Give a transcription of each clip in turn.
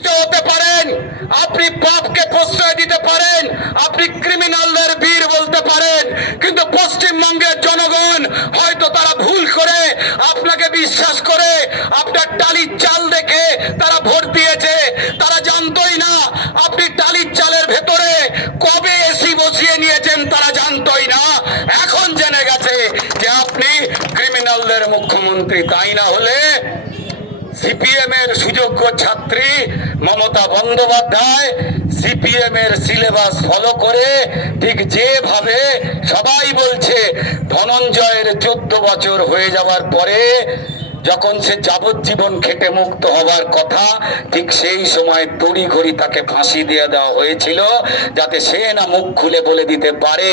হতে পারেন, আপনি পাপকে প্রশ্রয় দিতে পারেন, আপনি ক্রিমিনালদের বীর বলতে পারেন, কিন্তু পশ্চিমবঙ্গের জনগণ হয়তো তারা ভুল করে আপনাকে বিশ্বাস করে আপনার টালির চাল দেখে তারা ভোট দিয়েছে। তারা জানতোই না আপনি টালির চালের ভেতরে কবে এসি বসিয়ে নিয়েছেন, তারা জানতোই না। এখন জেনে গেছে যে আপনি ক্রিমিনালদের মুখ্যমন্ত্রী। তাই না হলে সিপিএম এর সুযোগ্য ছাত্রী মমতা বন্দ্যোপাধ্যায় সিপিএম এর সিলেবাস ফলো করে ঠিক যেভাবে সবাই বলছে ধনঞ্জয়ের 14 বছর হয়ে যাওয়ার পরে যখন সে যাবজ্জীবন খেটে মুক্ত হবার কথা, ঠিক সেই সময় তড়িঘড়ি তাকে ফাঁসি দিয়ে দেওয়া হয়েছিল, যাতে সে না মুখ খুলে বলে দিতে পারে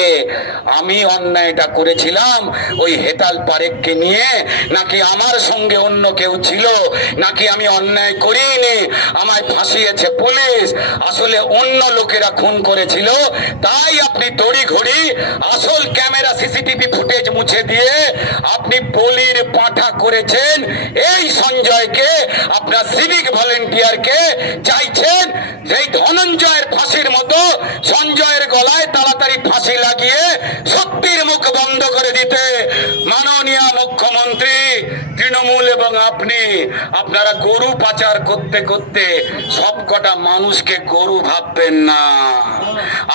আমি অন্যায়টা করেছিলাম ওই হেতাল পারেককে নিয়ে, নাকি আমার সঙ্গে অন্য কেউ ছিল, নাকি আমি অন্যায় করিনি, আমায় ফাঁসিয়েছে পুলিশ, আসলে অন্য লোকেরা খুন করেছিল। তাই আপনি তড়িঘড়ি আসল ক্যামেরা সিসিটিভি ফুটেজ মুছে দিয়ে আপনি বলির পাঁঠা করেছেন এই সঞ্জয়কে, আপনার সিভিক ভলেন্টিয়ারকে চাইছেন যেই ধনঞ্জয়ের ফাঁসির মতো সঞ্জয়ের গলায় তাড়াতাড়ি ফাঁসি লাগিয়ে সত্যির মুখ বন্ধ করে দিতে। মাননীয় মুখ্যমন্ত্রী, তৃণমূল এবং আপনি, আপনারা গরু পাচার করতে করতে সবকটা মানুষকে গরু ভাববেন না।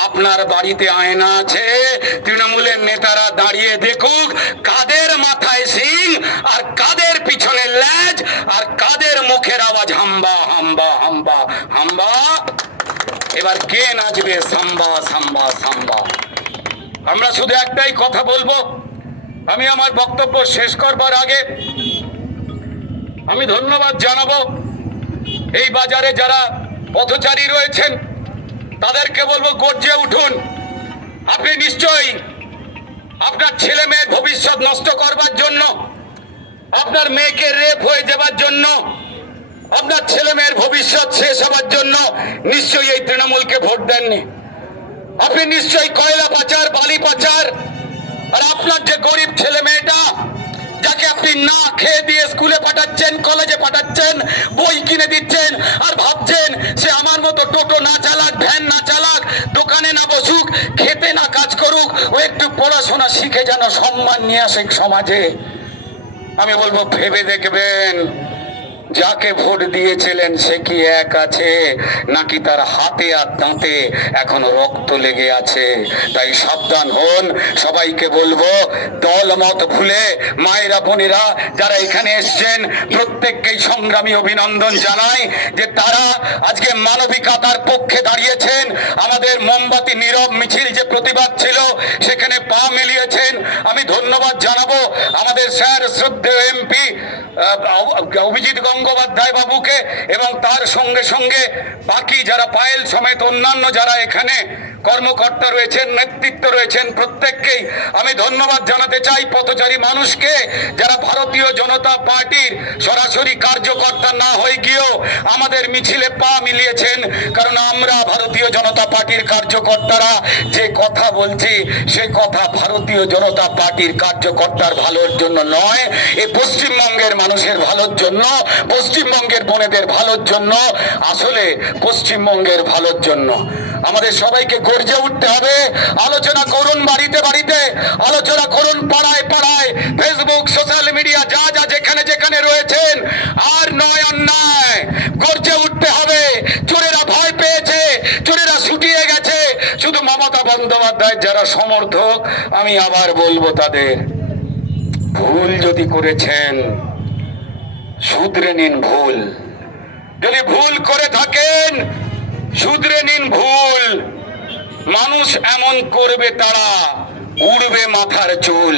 আপনার বাড়িতে আয়না আছে, তৃণমূলের নেতারা দাঁড়িয়ে দেখুক কাদের মাথায় সিং আর কাদের পিছনে ল্যাজ আর কাদের মুখের আওয়াজ হাম্বা হাম্বা হাম্বা হাম্বা। এবার কে নাচবে সাম্বা সাম্বা সাম্বা। আমরা শুধু একটাই কথা বলবো, আমি আমার বক্তব্য শেষ করবার আগে আমি ধন্যবাদ জানাবো এই বাজারে যারা পথচারী রয়েছেন, তাদেরকে বলবো গর্জে উঠুন। আপনি নিশ্চয়ই আপনার ছেলে মেয়ের ভবিষ্যৎ নষ্ট করবার জন্য, আপনার মেয়েকে রেপ হয়ে যাবার জন্য, আপনার ছেলে মেয়ের ভবিষ্যৎ শেষ হবার জন্য নিশ্চয়ই এই তৃণমূলকে ভোট দেননি। আপনি নিশ্চয়ই কয়লা পাচার, বালি পাচার, আর আপনার যে গরিব ছেলে মেয়েটা যাকে আপনি না খেয়ে দিয়ে স্কুলে পাঠাচ্ছেন, কলেজে পাঠাচ্ছেন, বই কিনে দিচ্ছেন, আর ভাবছেন সে আমার মতো টোটো না চালাক, ভ্যান না চালাক, দোকানে না বসুক, খেতে না কাজ করুক, ও একটু পড়াশোনা শিখে যেন সম্মান নিয়ে আসে সমাজে। আমি বলবো ভেবে দেখবেন যাকে ভোট দিয়েছিলেন সে কি এক আছে, নাকি তার হাতে আর দাঁতে এখন রক্ত লেগে আছে। তাই সাবধান হন। সবাইকে বলবো দল মত ভুলে মায়েরা বোনেরা যারা এখানে এসছেন প্রত্যেককেই সংগ্রামী অভিনন্দন জানাই যে তারা আজকে মানবিকতার পক্ষে দাঁড়িয়েছেন। আমাদের মোমবাতি নীরব মিছিল যে প্রতিবাদ ছিল সেখানে পা মিলিয়েছেন। আমি ধন্যবাদ জানাবো আমাদের স্যার শ্রদ্ধেয় এমপি অভিজিৎ গঙ্গোপাধ্যায় বাবুকে এবং তার সঙ্গে সঙ্গে বাকি যারা পায়েল সমেত অন্যান্য যারা এখানে কর্মকর্তা রয়েছেন, নেতৃত্ব রয়েছেন, প্রত্যেককেই আমি ধন্যবাদ জানাতে চাই। পথচারী মানুষকে যারা ভারতীয় জনতা পার্টির সরাসরি কার্যকর্তা না হয়ে গিয়েও আমাদের মিছিলে পা মিলিয়েছেন, কারণ আমরা ভারতীয় জনতা পার্টির কার্যকর্তারা যে কথা বলছি সে কথা ভারতীয় জনতা পার্টির কার্যকর্তার ভালোর জন্য নয়, এ পশ্চিমবঙ্গের মানুষের ভালোর জন্য, পশ্চিমবঙ্গের বোনেদের ভালোর জন্য, আসলে পশ্চিমবঙ্গের ভালোর জন্য। আমাদের সবাইকে গর্জে উঠতে হবে। আলোচনা করুন বাড়িতে বাড়িতে, আলোচনা করুন পাড়ায় পাড়ায়, ফেসবুক, সোশ্যাল মিডিয়া যা যা যেখানে যেখানে রয়েছেন। আর নয় অন্যায়, গর্জে উঠতে হবে। চোরেরা ভয় পেয়েছে, চোরেরা ছুটিয়ে গেছে। শুধু মমতা বন্দ্যোপাধ্যায়ের যারা সমর্থক, আমি আবার বলবো তাদের ভুল যদি করেছেন শুধরে নিন ভুল। যদি ভুল করে থাকেন শুধরে নিন ভুল। মানুষ এমন করবে তারা উড়বে মাথার চুল।